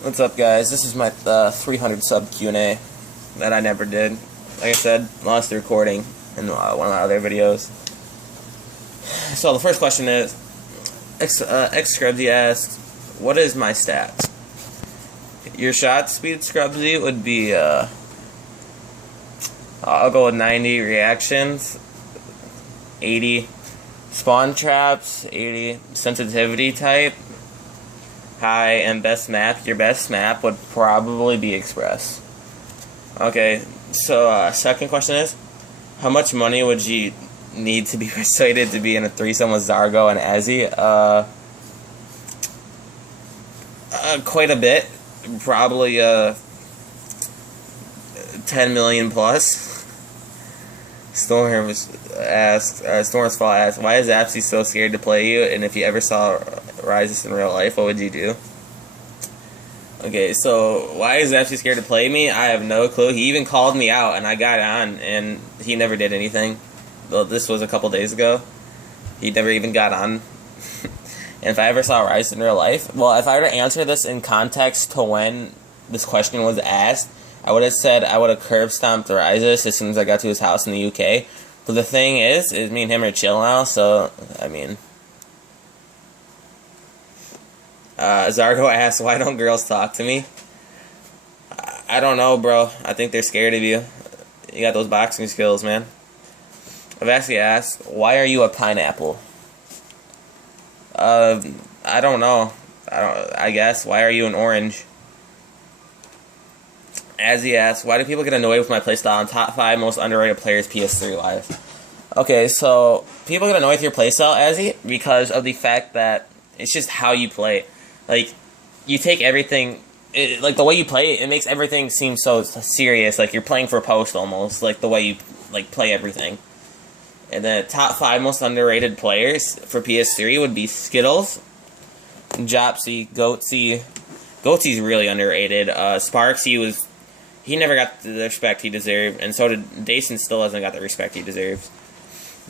What's up, guys? This is my 300 sub Q&A that I never did. Like I said, lost the recording in one of my other videos. So the first question is, X Scrubsy asks, what is my stats? Your shot speed, Scrubsy, would be, I'll go with 90 reactions, 80 spawn traps, 80 sensitivity type. High and best map. Your best map would probably be Express. Okay, so second question is, how much money would you need to be persuaded to be in a threesome with Zargo and Azzy? Quite a bit. Probably 10 million plus. Storm's Fall asks, why is Apsy so scared to play you? And if you ever saw Rises in real life, what would you do? Okay, so why is Apsy scared to play me? I have no clue. He even called me out, and I got on, and he never did anything. Well, this was a couple days ago. He never even got on. And if I ever saw Rises in real life, well, if I were to answer this in context to when this question was asked, I would have said I would have curb stomped Rises as soon as I got to his house in the UK. But the thing is me and him are chill now, so, I mean... Zargo asks, why don't girls talk to me? I don't know, bro. I think they're scared of you. You got those boxing skills, man. I've actually asked, why are you a pineapple? I don't know. I guess. Why are you an orange? As he asks, why do people get annoyed with my playstyle on top 5 most underrated players PS3 Live? Okay, so people get annoyed with your playstyle, Azzy, because of the fact that it's just how you play. Like, you take everything, like the way you play it makes everything seem so serious, like you're playing for post almost, like the way you play everything. And the top 5 most underrated players for PS3 would be Skittles, Jopsy, Goatsy. Goatsy's really underrated. Sparks, he never got the respect he deserved, and so did Dason. Still hasn't got the respect he deserves.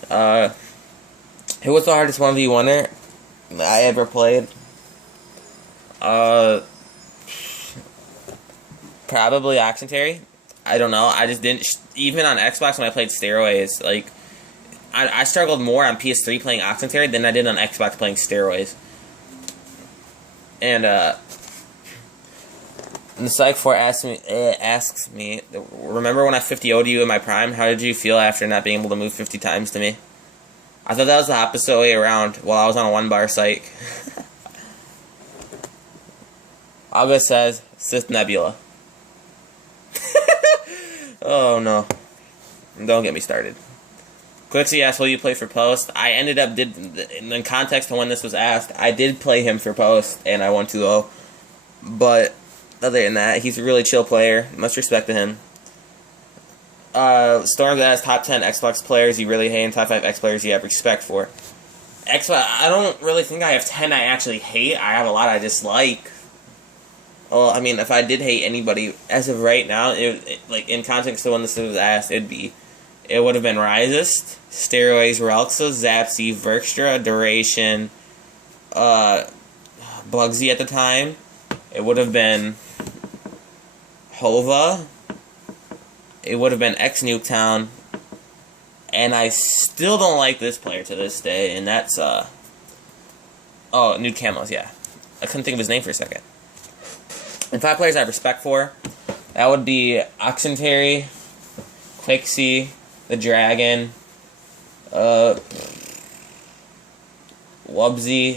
Who was the hardest 1v1er I ever played? Probably Oxentary. I don't know. I just didn't. Even on Xbox when I played Steroids, like I struggled more on PS3 playing Oxentary than I did on Xbox playing Steroids. And the Psych 4 asks me, remember when I 50-0'd you in my prime? How did you feel after not being able to move 50 times to me? I thought that was the opposite way around while I was on a 1-bar Psych. August says, Sith Nebula. Oh no. Don't get me started. Quixie asked, will you play for Post? I ended up, in context to when this was asked, I did play him for Post, and I won 2-0. But other than that, he's a really chill player. Much respect to him. Storms asked, top 10 Xbox players you really hate and top 5 X players you have respect for. Xbox, I don't really think I have 10 I actually hate. I have a lot I dislike. Well, I mean, if I did hate anybody, as of right now, like, in context to when this was asked, it would have been Rysist, Steroids, Relxa, Zapsy, Verkstra, Duration, Bugsy at the time. It would have been Hova. It would have been X-Nuketown. And I still don't like this player to this day, and that's, oh, Nude Camos, yeah. I couldn't think of his name for a second. And 5 players I have respect for, that would be Oxentary, Quixie, the Dragon, Wubsy,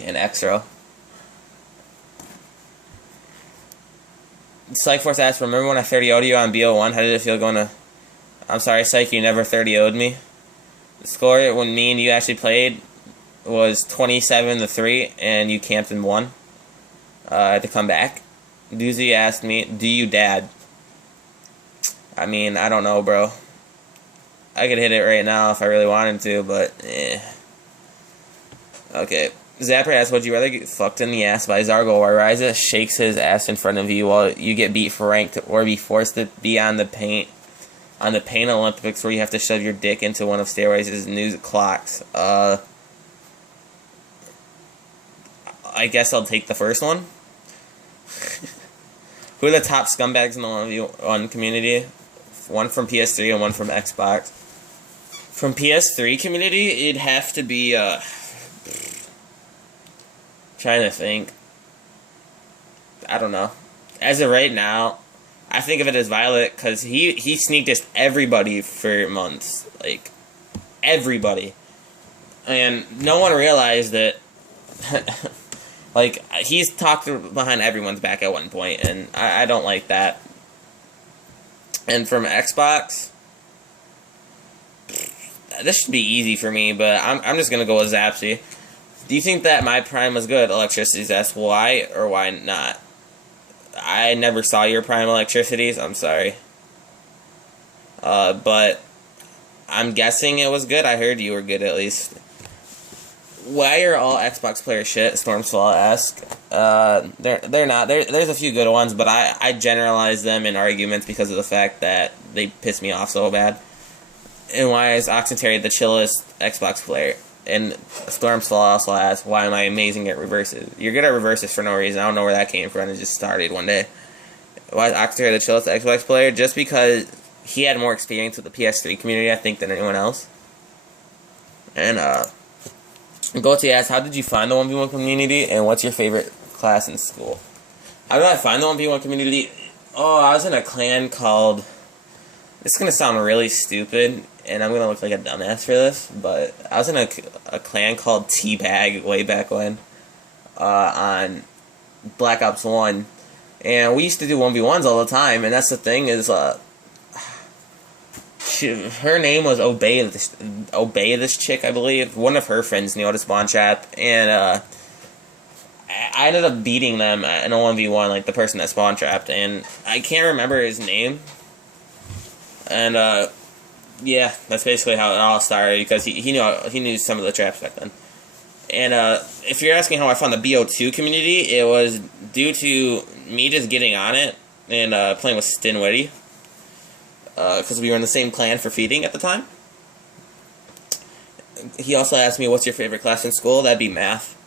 and Xro. Psych Force asks, remember when I 30-0'd you on BO1? How did it feel going to... I'm sorry, Psych, you never 30-0'd me. The score when me and you actually played was 27-3, and you camped and won. I had to come back. Doozy asked me, do you dad? I mean, I don't know, bro. I could hit it right now if I really wanted to, but eh. Okay. Zapper asks, would you rather get fucked in the ass by Zargo or Ryza shakes his ass in front of you while you get beat for ranked, or be forced to be on the paint Olympics where you have to shove your dick into one of Steroids' new clocks? I guess I'll take the first one. Who are the top scumbags in the 1v1 community? One from PS3 and one from Xbox. From PS3 community, it'd have to be, trying to think. I don't know. As of right now, I think of it as Violet, because he sneak dissed everybody for months. Like, everybody. And no one realized that, like, he's talked behind everyone's back at one point, and I don't like that. And from Xbox, this should be easy for me, but I'm just gonna go with Zapsy. Do you think that my prime was good? Electricities asks why or why not. I never saw your prime, Electricities. I'm sorry. But I'm guessing it was good. I heard you were good at least. Why are all Xbox players shit? Stormsfall asks. They're not. There's a few good ones, but I generalize them in arguments because of the fact that they piss me off so bad. And why is Oxentary the chillest Xbox player? And Stormsfall also asks, why am I amazing at reverses? You're good at reverses for no reason. I don't know where that came from. It just started one day. Why is Oxentary the chillest Xbox player? Just because he had more experience with the PS3 community, I think, than anyone else. And, Goatee asks, how did you find the 1v1 community, and what's your favorite class in school? How did I find the 1v1 community? Oh, I was in a clan called... This is going to sound really stupid, and I'm going to look like a dumbass for this, but I was in a clan called Teabag way back when, on Black Ops 1, and we used to do 1v1s all the time, and that's the thing is, her name was Obey this chick, I believe. One of her friends knew how to spawn trap, and, I ended up beating them in a 1v1, like the person that spawn trapped, and I can't remember his name. And, yeah, that's basically how it all started, because he knew some of the traps back then. And, if you're asking how I found the BO2 community, it was due to me just getting on it and, playing with Stinwitty. Because we were in the same clan for feeding at the time. He also asked me, what's your favorite class in school? That'd be math.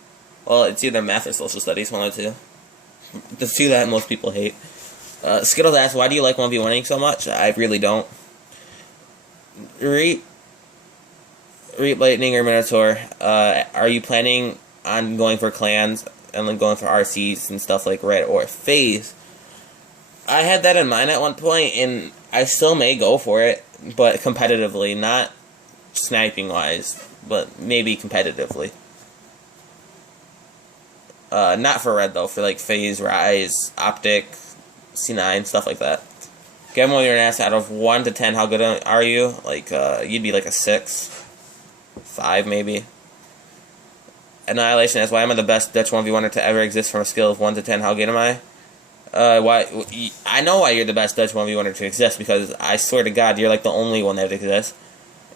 Well, it's either math or social studies, one of the two. The two that most people hate. Skittles asks, why do you like 1v1ing so much? I really don't. Reap Lightning or Minotaur, are you planning on going for clans and then going for RCs and stuff like Red or FaZe? I had that in mind at one point, and I still may go for it, but competitively, not sniping-wise, but maybe competitively. Not for Red, though, for like FaZe, Rise, Optic, C9, stuff like that. Give them your ass out of 1 to 10, how good are you? Like, you'd be like a 6. 5, maybe. Annihilation asks, why am I the best Dutch 1v1er to ever exist from a scale of 1 to 10, how good am I? I know why you're the best Dutch 1v1er to exist, because I swear to God, you're like the only one that exists.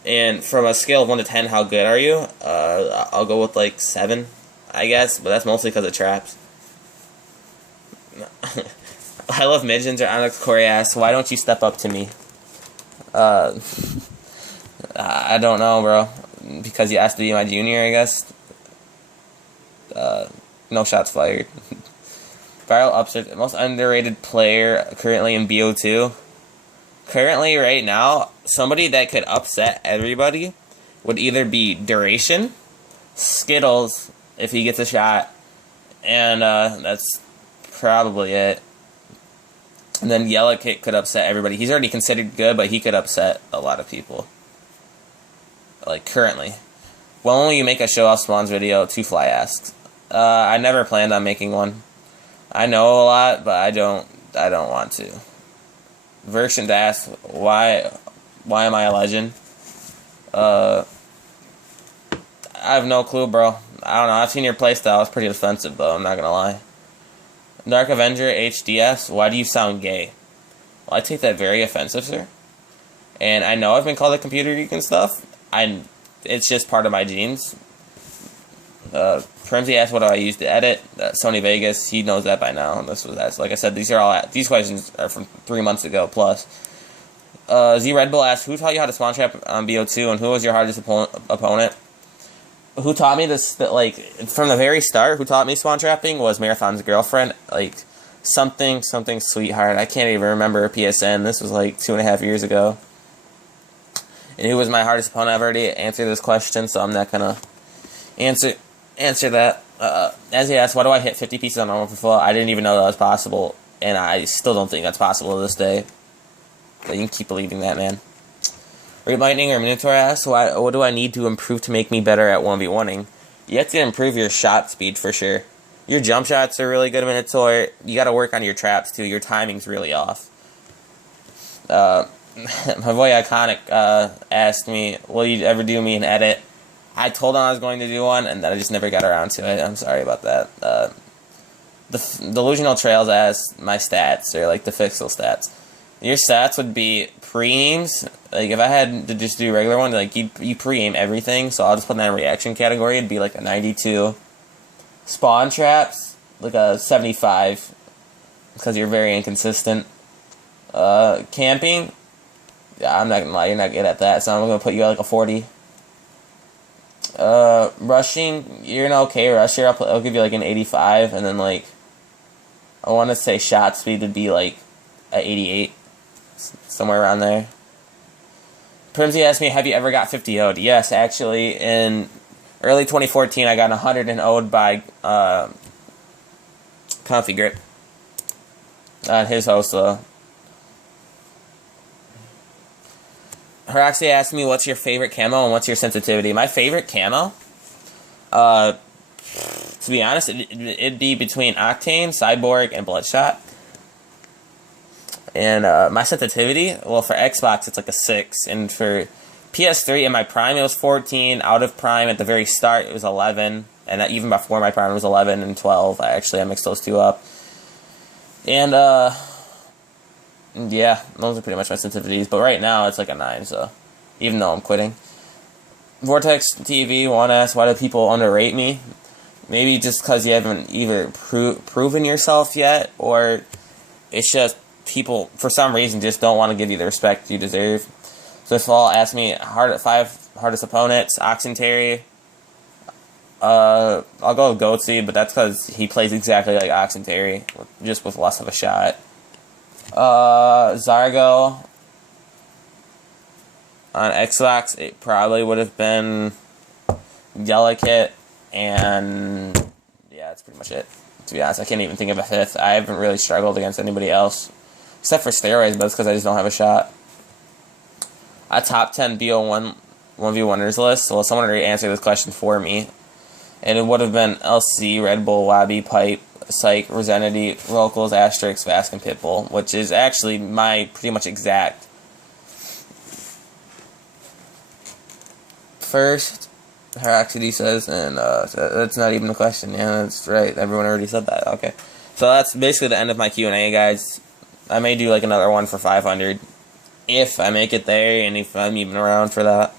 And from a scale of 1 to 10, how good are you? I'll go with like 7, I guess, but that's mostly because of traps. I love Midgens or Onyx Corey asks, why don't you step up to me? I don't know, bro. Because you asked to be my junior, I guess. No shots fired. Viral upset, most underrated player currently in BO2. Currently, right now, somebody that could upset everybody would either be Duration, Skittles, if he gets a shot, and that's probably it. And then Yellow Kit could upset everybody. He's already considered good, but he could upset a lot of people. Like, currently. When will you make a show-off spawns video? Two Fly asks. I never planned on making one. I know a lot, but I don't want to. Version asks, why am I a legend? I have no clue, bro. I don't know. I've seen your playstyle. It's pretty offensive, though. I'm not gonna lie. Dark Avenger HDS, why do you sound gay? Well, I take that very offensive, sir. And I know I've been called a computer geek and stuff. It's just part of my genes. Premsy asked what do I use to edit. Sony Vegas, he knows that by now. This was asked. Like I said, these questions are from 3 months ago plus. Z Red Bull asked, who taught you how to spawn trap on BO2, and who was your hardest opponent? Who taught me this? Like, from the very start, who taught me spawn trapping was Marathon's girlfriend. Like, something sweetheart. I can't even remember a PSN. This was like 2.5 years ago. And who was my hardest opponent? I've already answered this question, so I'm not gonna answer that. As he asked, why do I hit 50 pieces on normal for full? I didn't even know that was possible, and I still don't think that's possible to this day. But you can keep believing that, man. Great Lightning or Minotaur asks, what do I need to improve to make me better at 1v1ing? You have to improve your shot speed for sure. Your jump shots are really good, Minotaur. You gotta work on your traps too. Your timing's really off. My boy Iconic asked me, will you ever do me an edit? I told him I was going to do one, and then I just never got around to it. I'm sorry about that. The Delusional Trails asked my stats, or like the Fixel stats. Your stats would be pre-aims. Like if I had to just do a regular one, like you pre-aim everything, so I'll just put that in reaction category. It'd be like a 92. Spawn traps, like a 75, because you're very inconsistent. Camping, yeah, I'm not gonna lie, you're not good at that, so I'm gonna put you at like a 40. Rushing, you're an okay rusher. I'll give you like an 85, and then like I want to say shot speed would be like a 88, somewhere around there. Primsy asked me, have you ever got 50 0'd? Yes, actually, in early 2014, I got 100 and 0'd by Comfy Grip on his host. Haroxy asked me, what's your favorite camo and what's your sensitivity? My favorite camo, to be honest, it'd be between Octane, Cyborg, and Bloodshot. And my sensitivity, well, for Xbox, it's like a 6. And for PS3, in my prime, it was 14. Out of prime, at the very start, it was 11. And even before my prime, it was 11 and 12. I mixed those two up. And, yeah, those are pretty much my sensitivities. But right now, it's like a 9, so even though I'm quitting. Vortex TV, one asks, why do people underrate me? Maybe just because you haven't either proven yourself yet, or it's just people, for some reason, just don't want to give you the respect you deserve. So this fall, ask me 5 hardest opponents. Oxenterry. I'll go with Goatsy, but that's because he plays exactly like Oxenterry, just with less of a shot. Zargo. On Xbox, it probably would have been Delicate, and yeah, that's pretty much it. To be honest, I can't even think of a 5th. I haven't really struggled against anybody else, except for Steroids, but it's because I just don't have a shot. A top 10 BO1 1v1ers list. Well, someone already answered this question for me, and it would have been LC, Red Bull, Wabi, Pipe, Psych, Rosenity, Rocals, Asterix, Vask, and Pitbull, which is actually my pretty much exact first. Haraxity says, and that's not even a question. Yeah, that's right. Everyone already said that. Okay, so that's basically the end of my Q&A, guys. I may do like another one for 500 if I make it there, and if I'm even around for that.